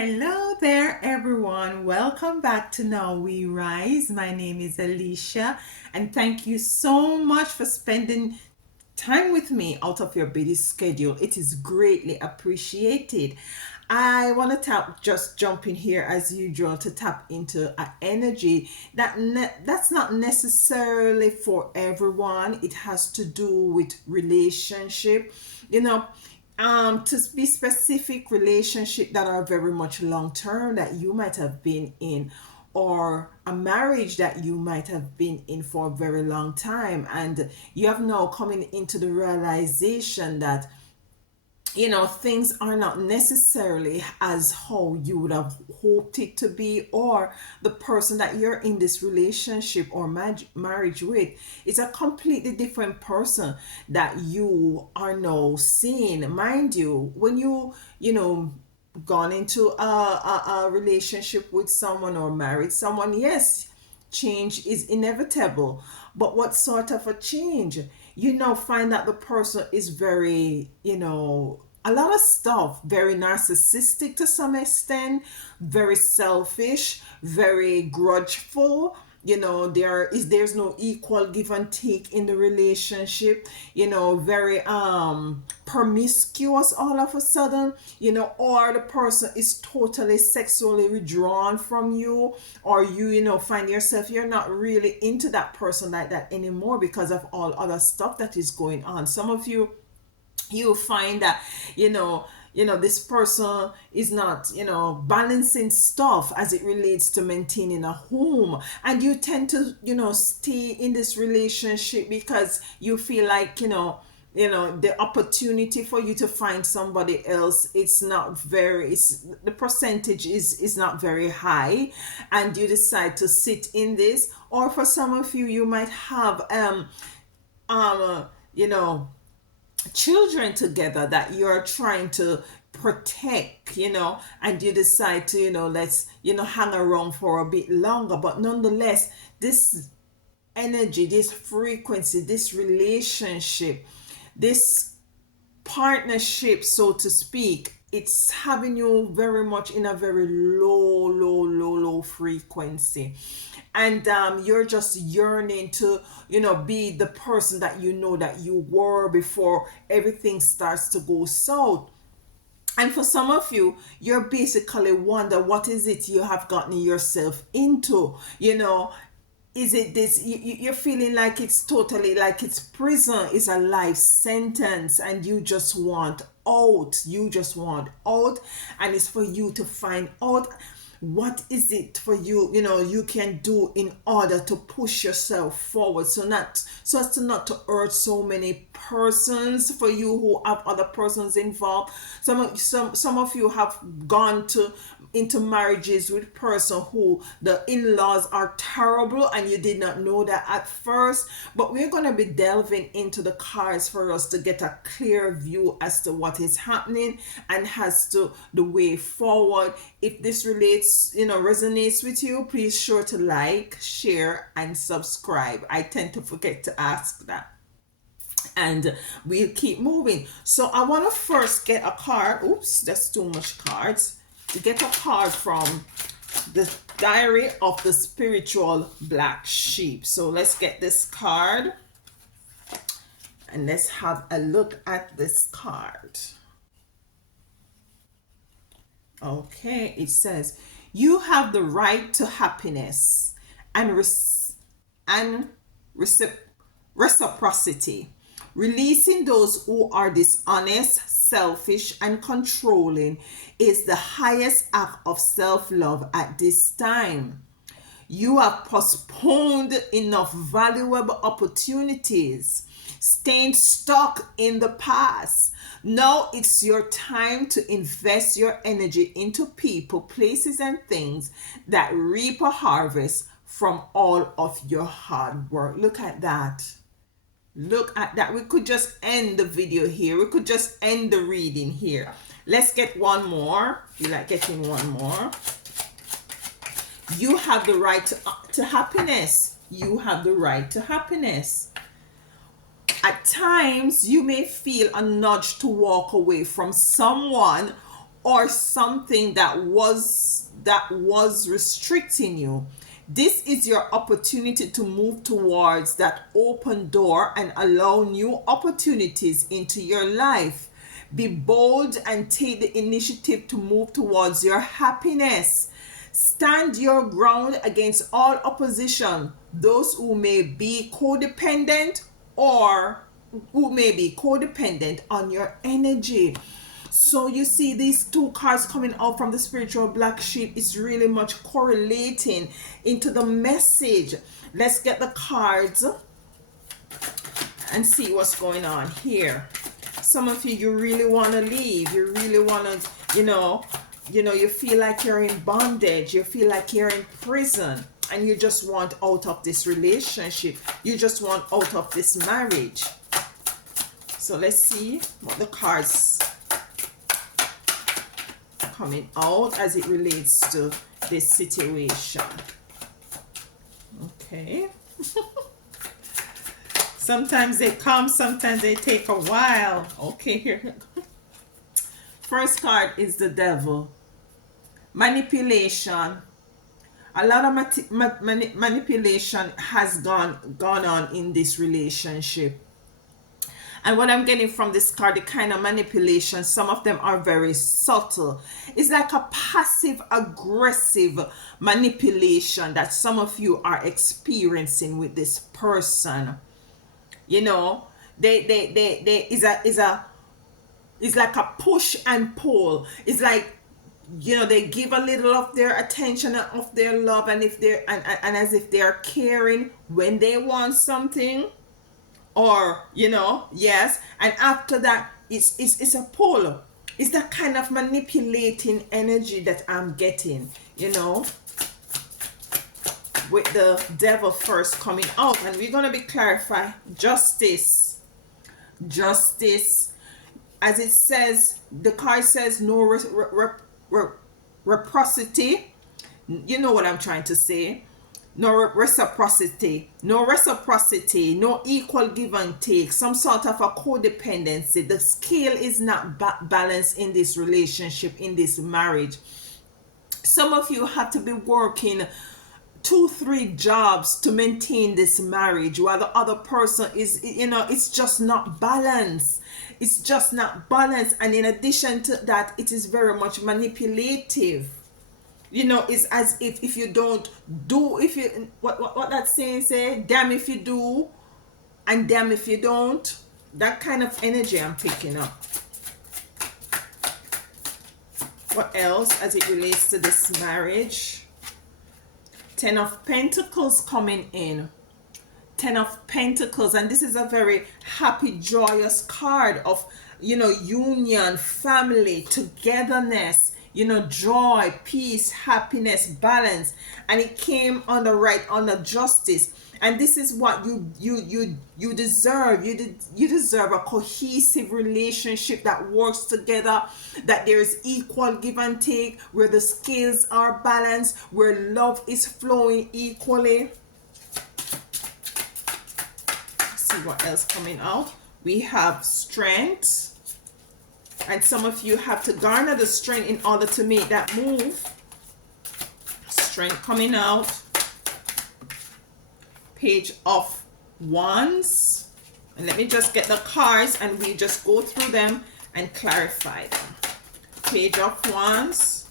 Hello there, everyone. Welcome back to Now We Rise. My name is Alicia, and thank you so much for spending time with me out of your busy schedule. It is greatly appreciated. I want to just jump in here as usual to tap into an energy that's not necessarily for everyone. It has to do with relationship. You know, to be specific, relationship that are very much long term that you might have been in, or a marriage that you might have been in for a very long time, and you have now coming into the realization that things are not necessarily as how you would have hoped it to be, or the person that you're in this relationship or marriage with is a completely different person that you are now seeing. Mind you, when you gone into a relationship with someone or married someone, yes, change is inevitable. But what sort of a change? You now find that the person is very, a lot of stuff, very narcissistic to some extent, very selfish, very grudgeful. There's no equal give and take in the relationship, very promiscuous all of a sudden, or the person is totally sexually withdrawn from you, or you find yourself you're not really into that person like that anymore because of all other stuff that is going on. Some of you find that this person is not balancing stuff as it relates to maintaining a home, and you tend to stay in this relationship because you feel like the opportunity for you to find somebody else, the percentage is not very high, and you decide to sit in this. Or for some of you, you might have you know children together that you're trying to protect, and you decide to, let's, hang around for a bit longer. But nonetheless, this energy, this frequency, this relationship, this partnership, so to speak, it's having you very much in a very low frequency, and you're just yearning to be the person that that you were before everything starts to go south. And for some of you, you're basically wonder what is it you have gotten yourself into. Is it this you're feeling like it's totally like it's prison, is a life sentence, and you just want out, and it's for you to find out what is it for you you can do in order to push yourself forward, so as to not to hurt so many persons, for you who have other persons involved. Some of you have gone into marriages with person who the in-laws are terrible, and you did not know that at first. But we're going to be delving into the cards for us to get a clear view as to what is happening and as to the way forward. If this resonates with you, please sure to like, share, and subscribe. I tend to forget to ask that, and we'll keep moving. So I want to first get a card. Oops, that's too much cards. To get a card from the Diary of the Spiritual Black Sheep. So let's get this card and let's have a look at this card. Okay, it says, you have the right to happiness and reciprocity. Releasing those who are dishonest, selfish, and controlling is the highest act of self-love at this time. You have postponed enough valuable opportunities, staying stuck in the past. Now it's your time to invest your energy into people, places, and things that reap a harvest from all of your hard work. Look at that. Look at that. We could just end the video here. We could just end the reading here. Let's get one more. You like getting one more? You have the right to happiness. You have the right to happiness. At times, you may feel a nudge to walk away from someone or something that was restricting you. This is your opportunity to move towards that open door and allow new opportunities into your life. Be bold and take the initiative to move towards your happiness. Stand your ground against all opposition, those who may be codependent or who may be codependent on your energy. So you see these two cards coming out from the spiritual black sheep is really much correlating into the message. Let's get the cards and see what's going on here. Some of you, you really want to leave. You really want to, you feel like you're in bondage. You feel like you're in prison and you just want out of this relationship. You just want out of this marriage. So let's see what the cards coming out as it relates to this situation. Okay. Sometimes they come, sometimes they take a while. Okay, here. First card is the devil. Manipulation. A lot of manipulation has gone on in this relationship. And what I'm getting from this card, the kind of manipulation, some of them are very subtle. It's like a passive aggressive manipulation that some of you are experiencing with this person. You know, it's like a push and pull. It's like, they give a little of their attention and of their love, and if they're and as if they're caring when they want something, or yes, and after that it's a pull. It's that kind of manipulating energy that I'm getting, with the devil first coming out. And we're going to be clarifying justice. As it says, the card says no reciprocity. You know what I'm trying to say. No reciprocity, no equal give and take, some sort of a codependency. The scale is not balanced in this relationship, in this marriage. Some of you have to be working 2-3 jobs to maintain this marriage, while the other person is, it's just not balanced. It's just not balanced. And in addition to that, it is very much manipulative. It's as if you don't do, if you, what that saying say, damn if you do and damn if you don't. That kind of energy I'm picking up. What else as it relates to this marriage? 10 of Pentacles coming in. 10 of Pentacles, and this is a very happy, joyous card of, union, family, togetherness, joy, peace, happiness, balance. And it came on the right, on the justice. And this is what you deserve. You deserve a cohesive relationship that works together, that there is equal give and take, where the scales are balanced, where love is flowing equally. Let's see what else coming out. We have strength. And some of you have to garner the strength in order to make that move. Strength coming out. Page of Wands. And let me just get the cards and we just go through them and clarify them. Page of Wands.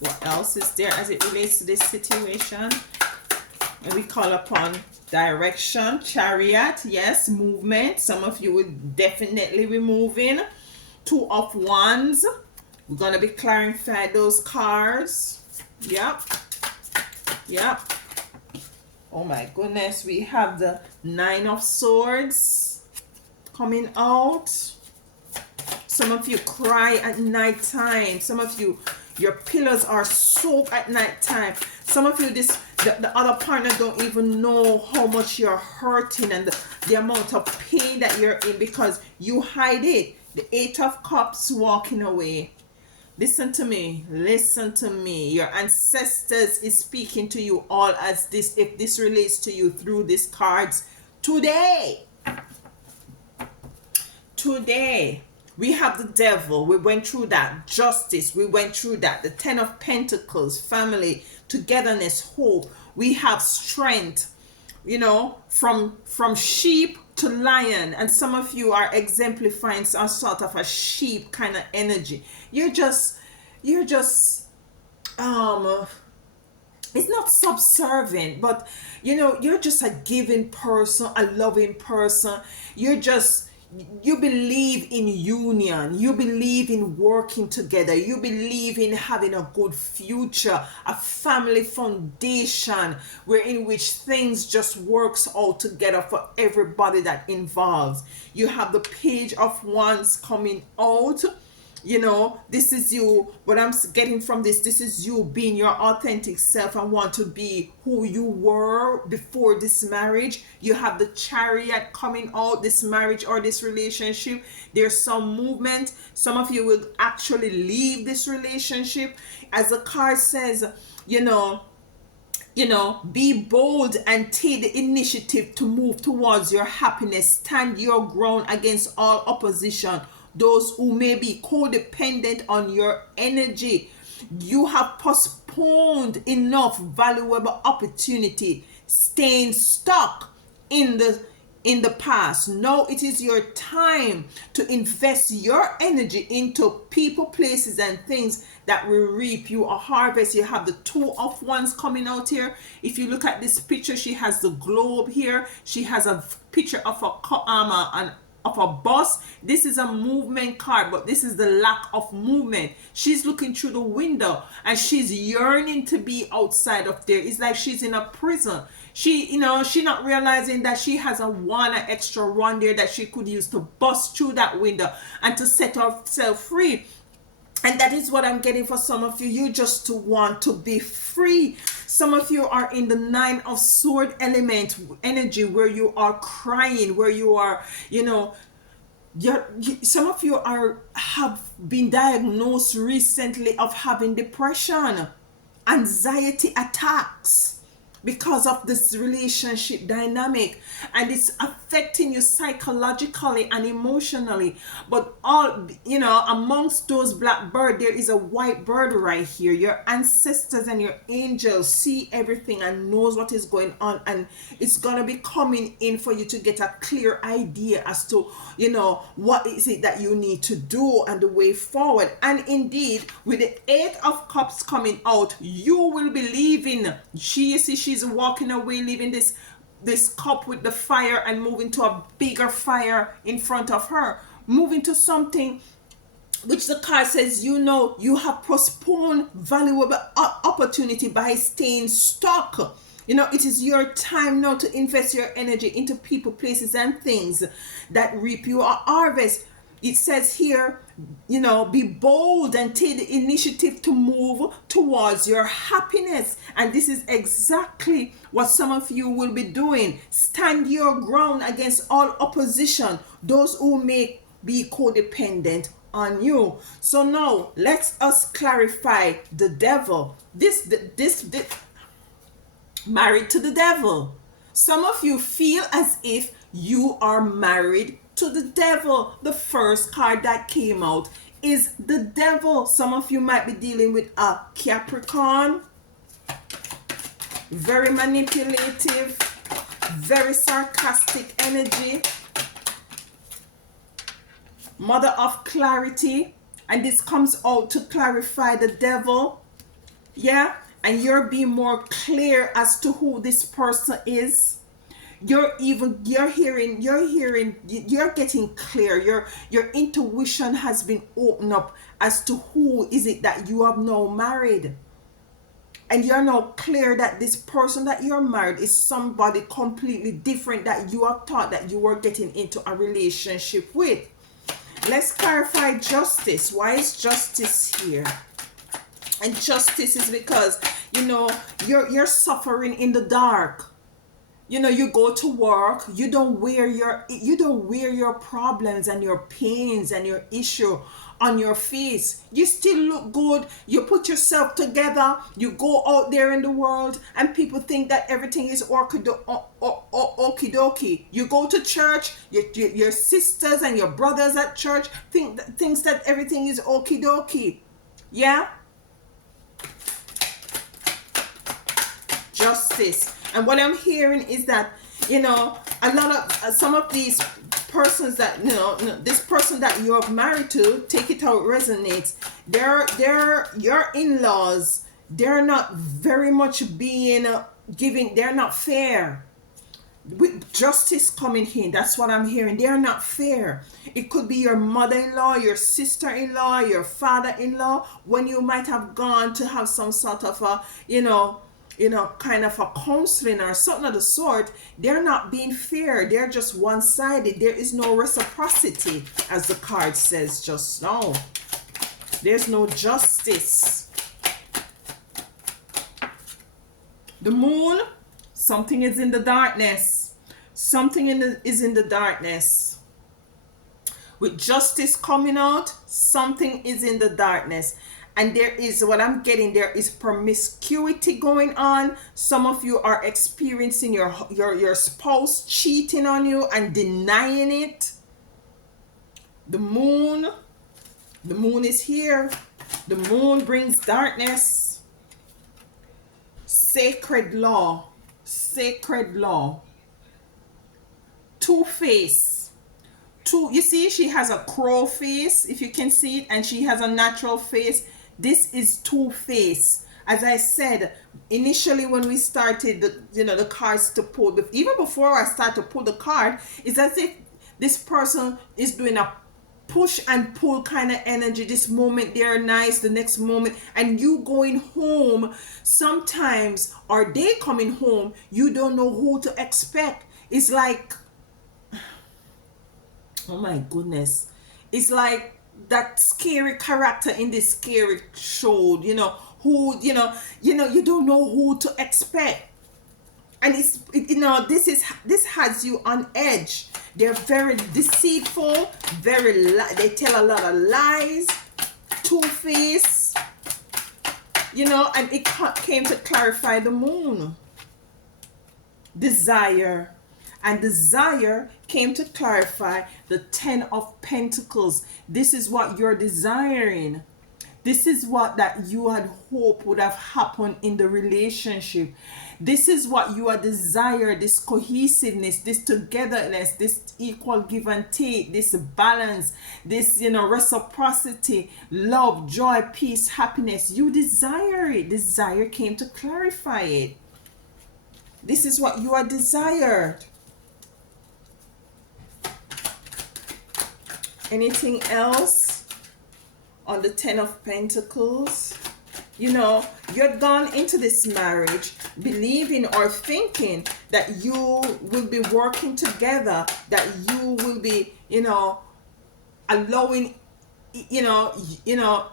What else is there as it relates to this situation? And we call upon direction. Chariot. Yes, movement. Some of you would definitely be moving. 2 of Wands. We're going to be clarifying those cards. Yep. Oh my goodness. We have the 9 of Swords coming out. Some of you cry at night time. Some of you, your pillows are soaked at night time. Some of you, the other partner don't even know how much you're hurting and the amount of pain that you're in because you hide it. The 8 of Cups walking away. Listen to me. Your ancestors is speaking to you all as this, if this relates to you through these cards today. We have the devil, we went through that. Justice, we went through that. The Ten of Pentacles, family, togetherness, hope. We have strength, you know, from sheep to lion. And some of you are exemplifying some sort of a sheep kind of energy. You're just it's not subservient, but you know, you're just a giving person, a loving person. You're just, you believe in union, you believe in working together, you believe in having a good future, a family foundation where in which things just works all together for everybody that involves. You have the Page of Wands coming out. You know, this is you. What I'm getting from this is you being your authentic self and want to be who you were before this marriage. You have the Chariot coming out, this marriage or this relationship. There's some movement. Some of you will actually leave this relationship. As the card says, you know, be bold and take the initiative to move towards your happiness. Stand your ground against all opposition, those who may be codependent on your energy. You have postponed enough valuable opportunity, staying stuck in the past. Now it is your time to invest your energy into people, places, and things that will reap you a harvest. You have the Two of Wands coming out here. If you look at this picture, she has the globe here. She has a picture of a bus. This is a movement card, but this is the lack of movement. She's looking through the window and she's yearning to be outside of there. It's like she's in a prison. She not realizing that she has a one extra run there that she could use to bust through that window and to set herself free. And that is what I'm getting for some of you. You just want to be free. Some of you are in the Nine of Sword element energy, where you are crying, where you are, some of you have been diagnosed recently of having depression, anxiety attacks, because of this relationship dynamic, and it's affecting you psychologically and emotionally. But all, amongst those black bird, there is a white bird right here. Your ancestors and your angels see everything and knows what is going on, and it's gonna be coming in for you to get a clear idea as to what is it that you need to do and the way forward. And indeed, with the Eight of Cups coming out, you will be leaving. She's walking away, leaving this cup with the fire and moving to a bigger fire in front of her, moving to something which the card says, you have postponed valuable opportunity by staying stuck. It is your time now to invest your energy into people, places, and things that reap you a harvest. It says here, be bold and take the initiative to move towards your happiness. And this is exactly what some of you will be doing. Stand your ground against all opposition, those who may be codependent on you. So now let us clarify the devil. This married to the devil. Some of you feel as if you are married to the devil. The first card that came out is the devil. Some of you might be dealing with a Capricorn, very manipulative, very sarcastic energy, Mother of Clarity, and this comes out to clarify the devil. Yeah, and you're being more clear as to who this person is. You're getting clear. Your intuition has been opened up as to who is it that you have now married. And you're now clear that this person that you're married is somebody completely different that you have thought that you were getting into a relationship with. Let's clarify justice. Why is justice here? And justice is because, you're suffering in the dark. You know, you go to work, you don't wear your problems and your pains and your issue on your face. You still look good, you put yourself together, you go out there in the world, and people think that everything is okie dokie. You go to church, your sisters and your brothers at church thinks that everything is okie dokie. Yeah. Justice. And what I'm hearing is that, you know, a lot of some of these persons that, you know, this person that you're married to, take it how it resonates, they're your in-laws, they're not very much being giving, they're not fair with justice coming in. That's what I'm hearing. They're not fair. It could be your mother-in-law, your sister-in-law, your father-in-law, when you might have gone to have some sort of a, kind of a counseling or something of the sort. They're not being fair. They're just one-sided. There is no reciprocity, as the card says just now. There's no justice. The moon, something is in the darkness. Something is in the darkness. With justice coming out, something is in the darkness. And there is, what I'm getting, there is promiscuity going on. Some of you are experiencing your spouse cheating on you and denying it. The moon is here. The moon brings darkness. Sacred law. Two-face. You see, she has a crow face, if you can see it, and she has a natural face. This is two-face. As I said initially, when we started the cards to pull, even before I start to pull the card, it's as if this person is doing a push and pull kind of energy. This moment they're nice, the next moment, and you going home sometimes, or they coming home, you don't know who to expect. It's like, oh my goodness, it's like that scary character in this scary show, you don't know who to expect. And this has you on edge. They're very deceitful, they tell a lot of lies, two-faced, and it came to clarify the moon. Desire. And desire came to clarify the 10 of Pentacles. This is what you're desiring. This is what that you had hoped would have happened in the relationship. This is what you had desired, this cohesiveness, this togetherness, this equal give and take, this balance, this, reciprocity, love, joy, peace, happiness. You desire it. Desire came to clarify it. This is what you are desired. Anything else on the 10 of Pentacles? You're gone into this marriage believing or thinking that you will be working together, that you will be, allowing,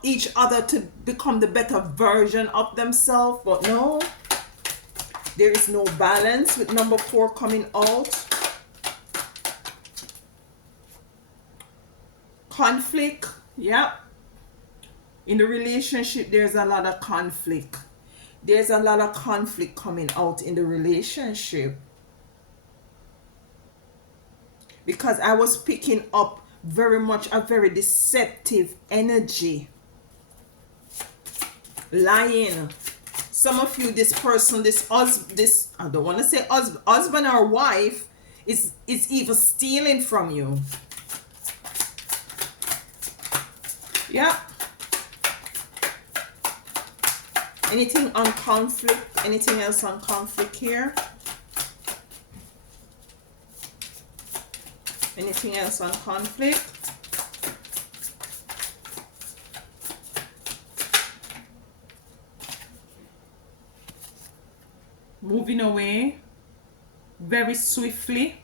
each other to become the better version of themselves. But no, there is no balance with number 4 coming out. Conflict. Yeah. In the relationship, there's a lot of conflict. There's a lot of conflict coming out in the relationship. Because I was picking up very much a very deceptive energy. Lying. Some of you, this person, I don't want to say husband or wife, is even stealing from you. Yeah. Anything on conflict? Anything else on conflict here? Anything else on conflict? Moving away very swiftly.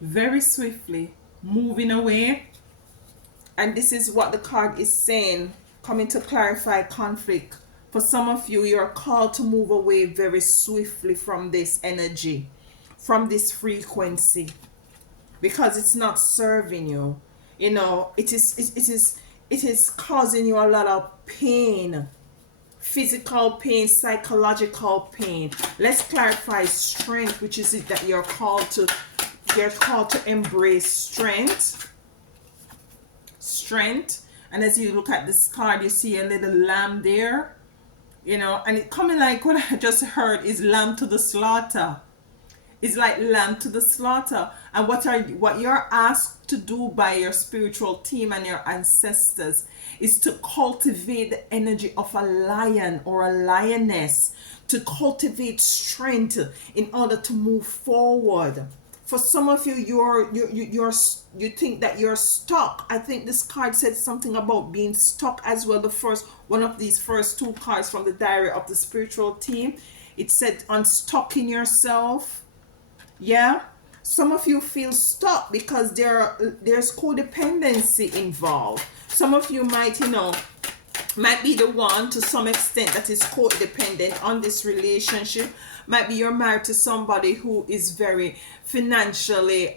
Very swiftly. Moving away. And this is what the card is saying, coming to clarify conflict For some of you, you're called to move away very swiftly from this energy, from this frequency, because it's not serving you. You know, it is causing you a lot of pain, physical pain, psychological pain. Let's clarify strength, which is it that you're called to embrace strength. Strength. And as you look at this card, you see a little lamb there, you know, and it coming like what I just heard is lamb to the slaughter. It's like lamb to the slaughter. And what you're asked to do by your spiritual team and your ancestors is to cultivate the energy of a lion or a lioness, to cultivate strength in order to move forward. For some of you, you think that you're stuck. I think this card said something about being stuck as well. The first one of these first two cards from the diary of the spiritual team, it said unstucking yourself. Yeah, some of you feel stuck because there's codependency involved. Some of you might be the one to some extent that is codependent on this relationship. Might be you're married to somebody who is very financially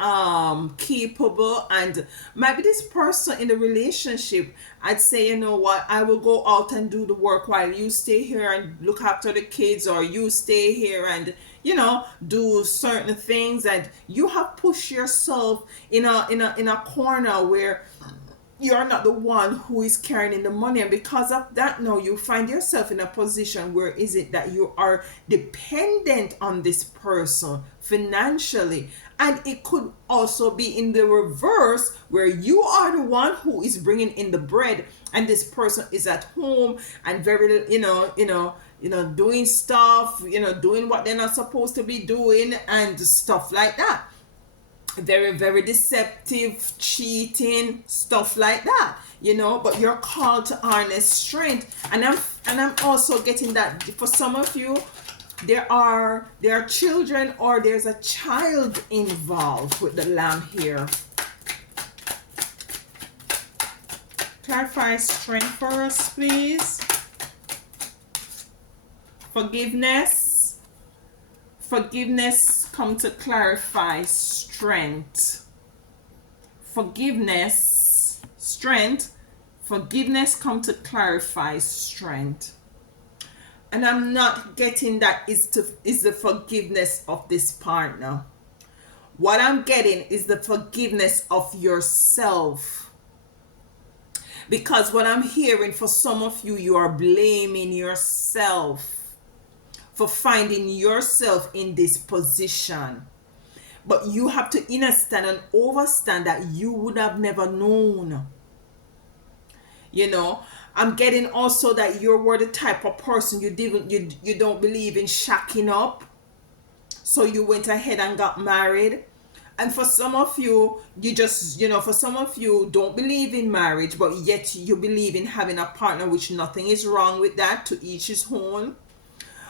capable, and might be this person in the relationship. I'd say, you know what, I will go out and do the work while you stay here and look after the kids, or you stay here and do certain things, and you have pushed yourself in a corner where you're not the one who is carrying the money. And because of that, now you find yourself in a position where is it that you are dependent on this person financially. And it could also be in the reverse, where you are the one who is bringing in the bread, and this person is at home and very doing stuff, doing what they're not supposed to be doing and stuff like that. Very, very deceptive, cheating, stuff like that, but you're called to harness strength. And I'm also getting that for some of you, there are children, or there's a child involved with the lamb here. Clarify strength for us, please. Forgiveness come to clarify strength. Forgiveness come to clarify strength. And I'm not getting that is the forgiveness of this partner. What I'm getting is the forgiveness of yourself. Because what I'm hearing, for some of you, you are blaming yourself for finding yourself in this position. But you have to understand and overstand that you would have never known. I'm getting also that you were the type of person you don't believe in shacking up. So you went ahead and got married. And for some of you, for some of you don't believe in marriage, but yet you believe in having a partner, which nothing is wrong with that, to each his own.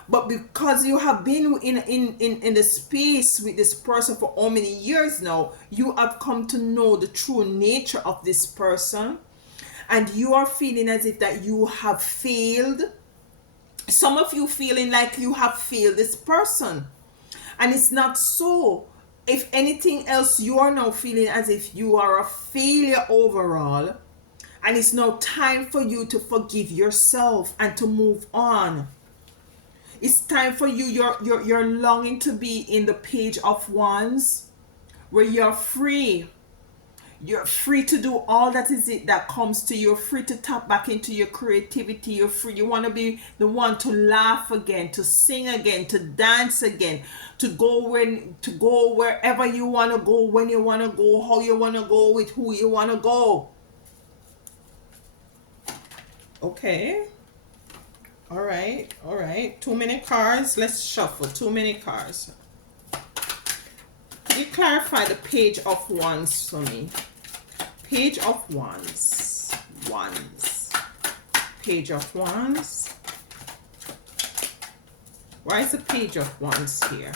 But because you have been in the space with this person for how many years now, you have come to know the true nature of this person. And you are feeling as if that you have failed. Some of you feeling like you have failed this person. And it's not so. If anything else, you are now feeling as if you are a failure overall. And it's now time for you to forgive yourself and to move on. It's time for you, you're longing to be in the Page of Wands, where you're free. You're free to do all that is it that comes to you. You're free to tap back into your creativity. You're free. You want to be the one to laugh again, to sing again, to dance again, to go wherever you want to go, when you want to go, how you want to go, with who you want to go. Okay. All right. Too many cards. Let's shuffle. Too many cards. Can you clarify the Page of Wands for me? Page of Wands. Page of Wands. Why is the Page of Wands here?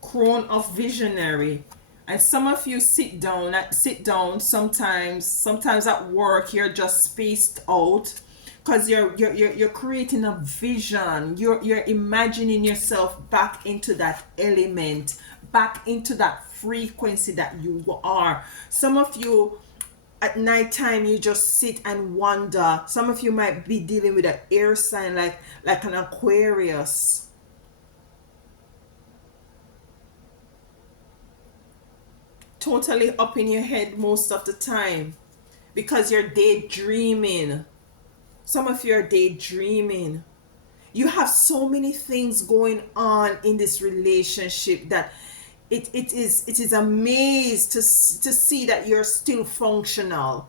Crown of Visionary. And some of you sit down sometimes at work, you're just spaced out. because you're creating a vision. You're imagining yourself back into that element, back into that frequency that you are. Some of you at nighttime you just sit and wonder. Some of you might be dealing with an air sign like an Aquarius. Totally up in your head most of the time because you're daydreaming. Some of you are daydreaming. You have so many things going on in this relationship that it is a maze to see that you're still functional.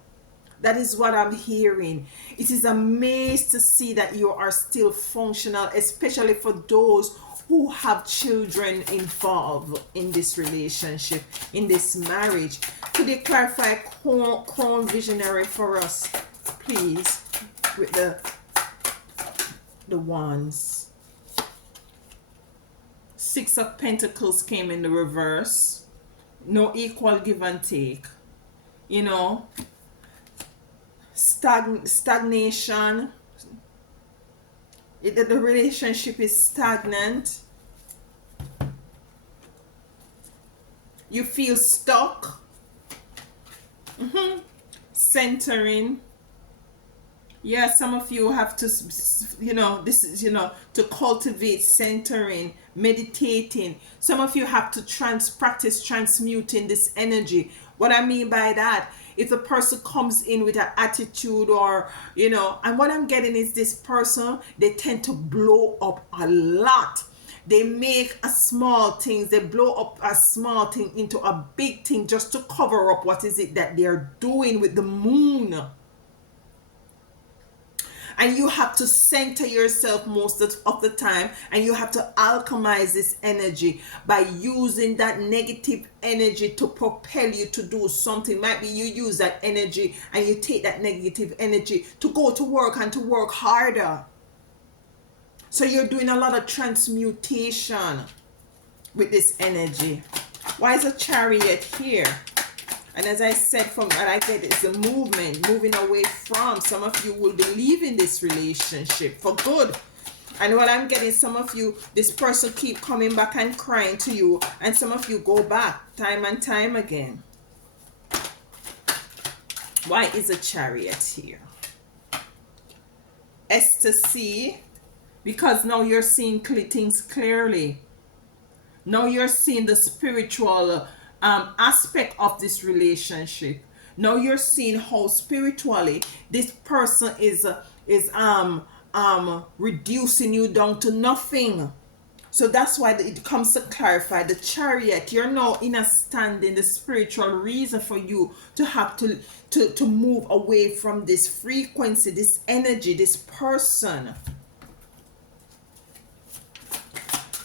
That is what I'm hearing. It is a maze to see that you are still functional, especially for those who have children involved in this relationship, in this marriage. Could you clarify crown visionary for us, please, with the wands? Six of Pentacles came in the reverse. No equal give and take. You know, stagnation. The relationship is stagnant. You feel stuck. Centering. Yeah, some of you have to, this is, to cultivate centering, meditating. Some of you have to practice transmuting this energy. What I mean by that, if the person comes in with an attitude or, and what I'm getting is this person, they tend to blow up a lot. They make a small thing, they blow up a small thing into a big thing just to cover up what is it that they're doing with the moon. And you have to center yourself most of the time, and you have to alchemize this energy by using that negative energy to propel you to do something. Might be you use that energy and you take that negative energy to go to work and to work harder. So you're doing a lot of transmutation with this energy. Why is a Chariot here? And as I said, from what I get, it's a movement, moving away from. Some of you will be leaving this relationship for good. And what I'm getting, some of you, this person keep coming back and crying to you. And some of you go back time and time again. Why is a Chariot here? Ecstasy. Because now you're seeing things clearly. Now you're seeing the spiritual aspect of this relationship. Now you're seeing how spiritually this person is reducing you down to nothing. So that's why it comes to clarify the Chariot. You're now in a standing, the spiritual reason for you to have to move away from this frequency, this energy, this person.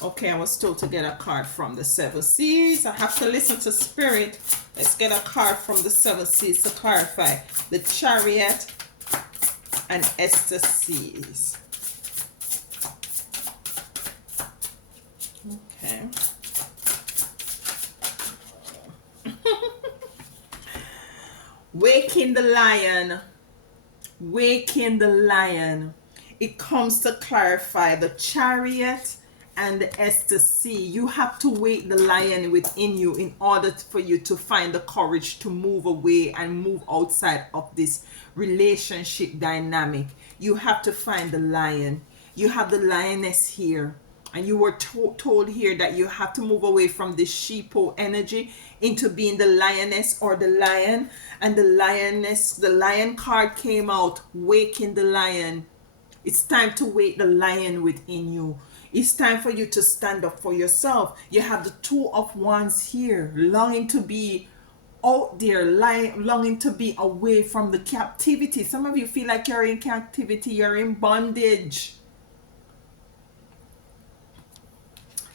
Okay, I was told to get a card from the Seven Seas. I have to listen to Spirit. Let's get a card from the Seven Seas to clarify the Chariot and Ecstasies. Okay. Waking the Lion. Waking the Lion. It comes to clarify the Chariot and the ecstasy. You have to wake the lion within you in order for you to find the courage to move away and move outside of this relationship dynamic. You have to find the lion. You have the lioness here, and you were told here that you have to move away from this sheepo energy into being the lioness or the lion. And the lioness, the lion card came out, waking the lion. It's time to wake the lion within you. It's time for you to stand up for yourself. You have the Two of Wands here, longing to be out there, longing to be away from the captivity. Some of you feel like you're in captivity, you're in bondage,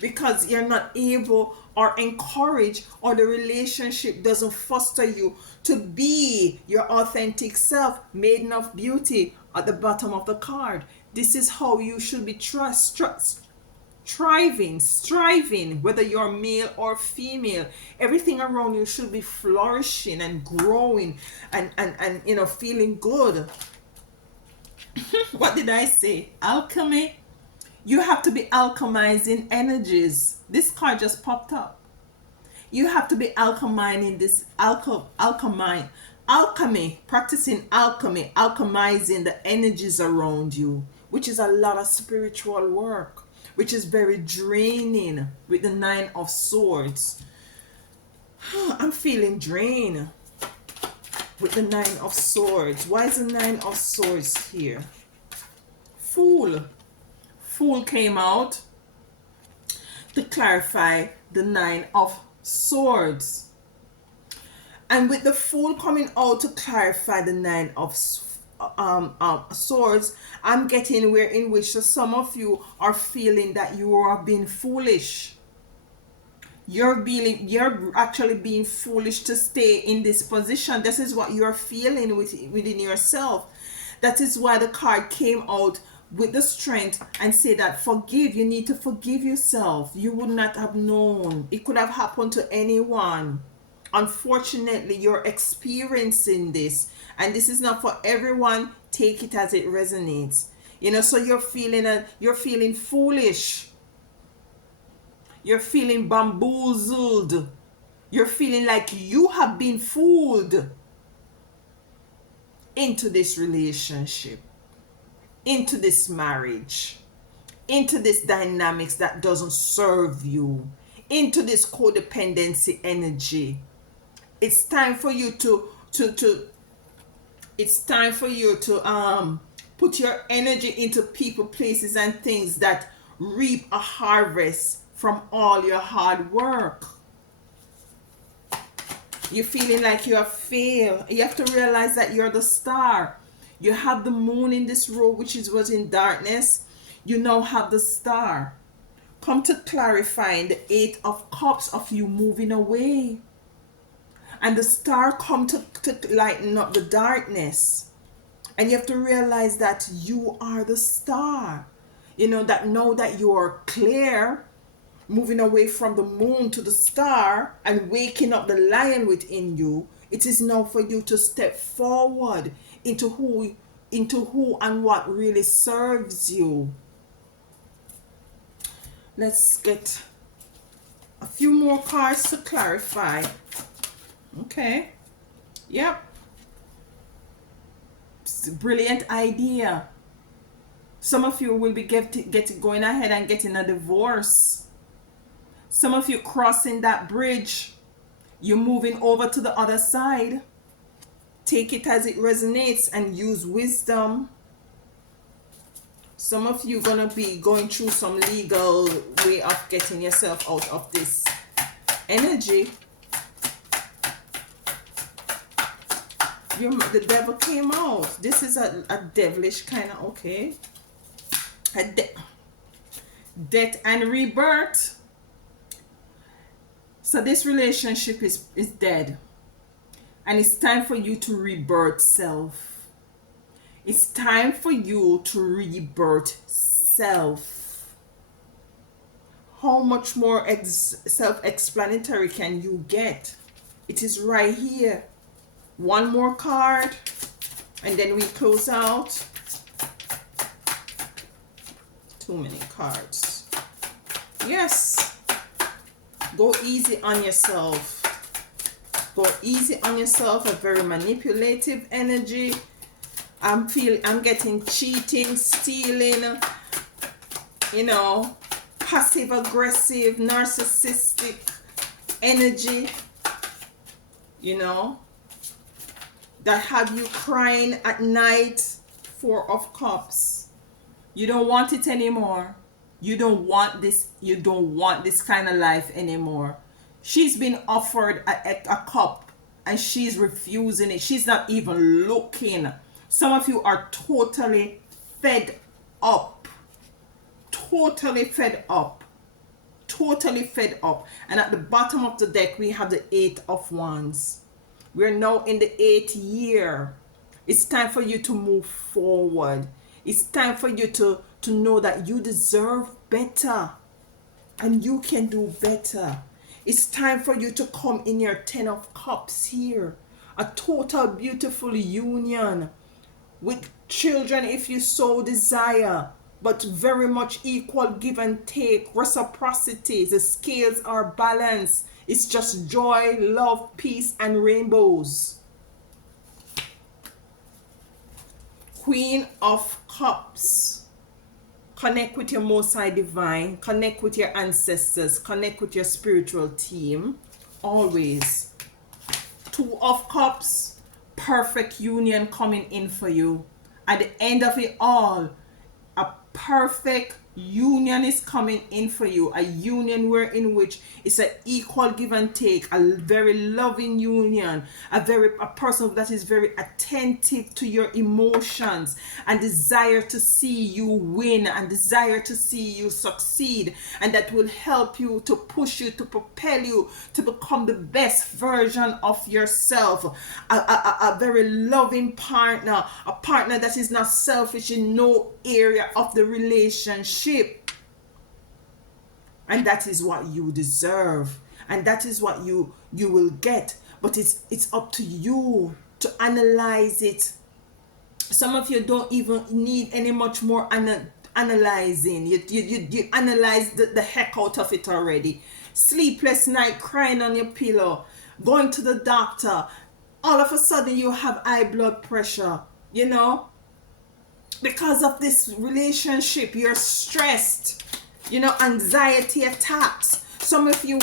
because you're not able or encouraged, or the relationship doesn't foster you to be your authentic self, maiden of beauty at the bottom of the card. This is how you should be striving, whether you're male or female. Everything around you should be flourishing and growing and feeling good. What did I say? Alchemy. You have to be alchemizing energies. This card just popped up. You have to be alchemizing this alchemy, practicing alchemy, alchemizing the energies around you, which is a lot of spiritual work, which is very draining with the Nine of Swords. I'm feeling drained with the Nine of Swords. Why is the Nine of Swords here? Fool. Fool came out to clarify the Nine of Swords. And with the Fool coming out to clarify the Nine of Swords, I'm getting where in which some of you are feeling that you are being foolish. You're actually being foolish to stay in this position. This is what you're feeling within yourself. That is why the card came out with the strength and say that forgive. You need to forgive yourself. You would not have known. It could have happened to anyone. Unfortunately, you're experiencing this, and this is not for everyone. Take it as it resonates. So you're feeling foolish. You're feeling bamboozled. You're feeling like you have been fooled into this relationship, into this marriage, into this dynamics that doesn't serve you, into this codependency energy. It's time for you to put your energy into people, places, and things that reap a harvest from all your hard work. You're feeling like you have failed. You have to realize that you're the star. You have the moon in this row, which was in darkness. You now have the star. Come to clarifying the Eight of Cups of you moving away. And the star come to lighten up the darkness. And you have to realize that you are the star. That now that you are clear, moving away from the moon to the star and waking up the lion within you, it is now for you to step forward into who and what really serves you. Let's get a few more cards to clarify. Okay. Yep. It's a brilliant idea. Some of you will be going ahead and getting a divorce. Some of you crossing that bridge. You're moving over to the other side. Take it as it resonates and use wisdom. Some of you gonna be going through some legal way of getting yourself out of this energy. The devil came out. This is a devilish kind of, okay. Death and rebirth. So this relationship is dead. And it's time for you to rebirth self. It's time for you to rebirth self. How much more self-explanatory can you get? It is right here. One more card. And then we close out. Too many cards. Yes. Go easy on yourself. Go easy on yourself. A very manipulative energy. I'm getting cheating, stealing, passive aggressive, narcissistic energy, that have you crying at night. Four of Cups. You don't want it anymore. You don't want this kind of life anymore. She's been offered a cup and she's refusing it. She's not even looking. Some of you are totally fed up. Totally fed up. Totally fed up. And at the bottom of the deck, we have the Eight of Wands. We're now in the 8th year. It's time for you to move forward. It's time for you to know that you deserve better. And you can do better. It's time for you to come in your 10 of Cups here. A total beautiful union with Children, if you so desire, but very much equal give and take, reciprocity, the scales are balanced. It's just joy, love, peace, and rainbows. Queen of Cups. Connect with your Most High Divine. Connect with your ancestors. Connect with your spiritual team. Always. Two of Cups. Perfect union coming in for you. At the end of it all, a perfect union is coming in for you. A union where in which it's an equal give and take, a very loving union, a person that is very attentive to your emotions and desire to see you win and desire to see you succeed, and that will help you, to push you, to propel you to become the best version of yourself. A very loving partner, a partner that is not selfish in no area of the relationship. And that is what you deserve, and that is what you will get. But it's up to you to analyze it. Some of you don't even need any much more analyzing. You analyze the heck out of it already. Sleepless night, crying on your pillow, going to the doctor. All of a sudden you have high blood pressure, because of this relationship. You're stressed, anxiety attacks. Some of you,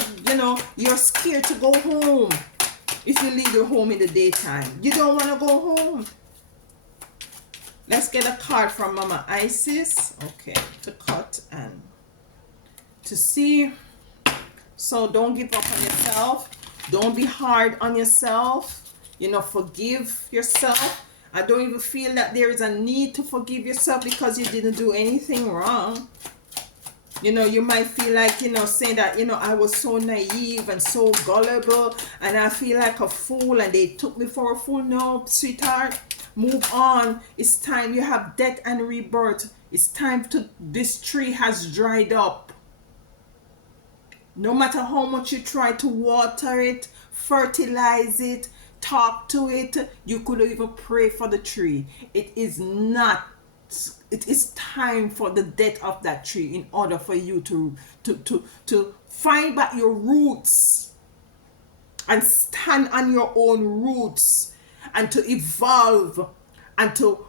you're scared to go home. If you leave your home in the daytime, you don't want to go home. Let's get a card from Mama Isis, okay, to cut and to see. So don't give up on yourself. Don't be hard on yourself. Forgive yourself. I don't even feel that there is a need to forgive yourself, because you didn't do anything wrong. You might feel like, saying that, I was so naive and so gullible and I feel like a fool and they took me for a fool. No, sweetheart, move on. It's time. You have death and rebirth. It's time this tree has dried up. No matter how much you try to water it, fertilize it, talk to it, you could even pray for the tree. It is time for the death of that tree in order for you to find back your roots and stand on your own roots and to evolve and to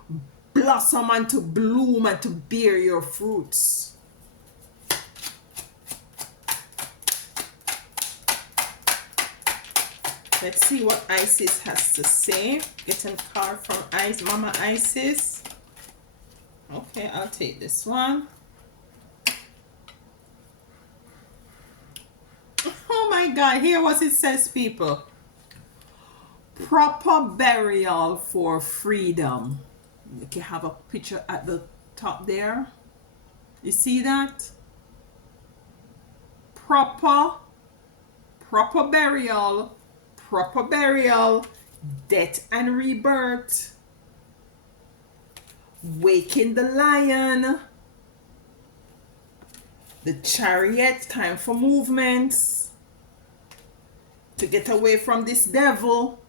blossom and to bloom and to bear your fruits. Let's see what Isis has to say. Getting a card from Mama Isis. Okay, I'll take this one. Oh my God, hear what it says, people. Proper burial for freedom. You can have a picture at the top there. You see that? Proper burial. Proper burial, death and rebirth, waking the lion, the chariot, time for movements, to get away from this devil.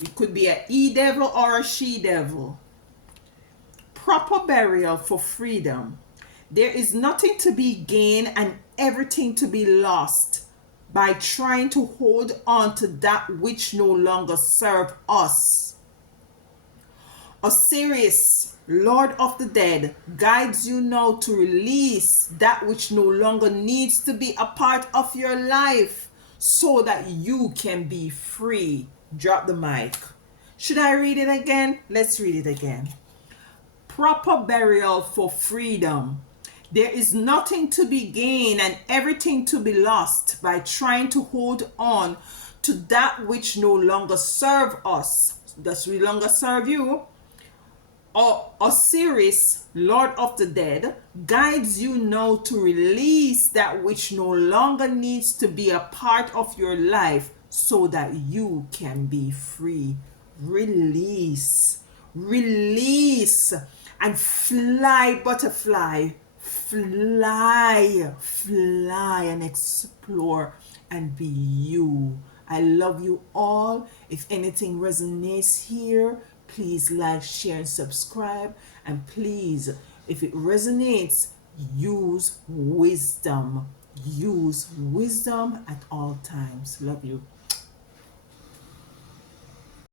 It could be an e-devil or a she-devil. Proper burial for freedom. There is nothing to be gained and everything to be lost by trying to hold on to that which no longer serves us. Osiris, Lord of the Dead, guides you now to release that which no longer needs to be a part of your life so that you can be free. Drop the mic. Should I read it again? Let's read it again. Proper burial for freedom. There is nothing to be gained and everything to be lost by trying to hold on to that which no longer serves us. Does no longer serve you? Or Osiris, Lord of the Dead, guides you now to release that which no longer needs to be a part of your life so that you can be free. Release. Release. And fly, butterfly. Fly and explore and be you. I love you all. If anything resonates here, Please like, share, and subscribe. And please, if it resonates, use wisdom. Use wisdom at all times. Love you.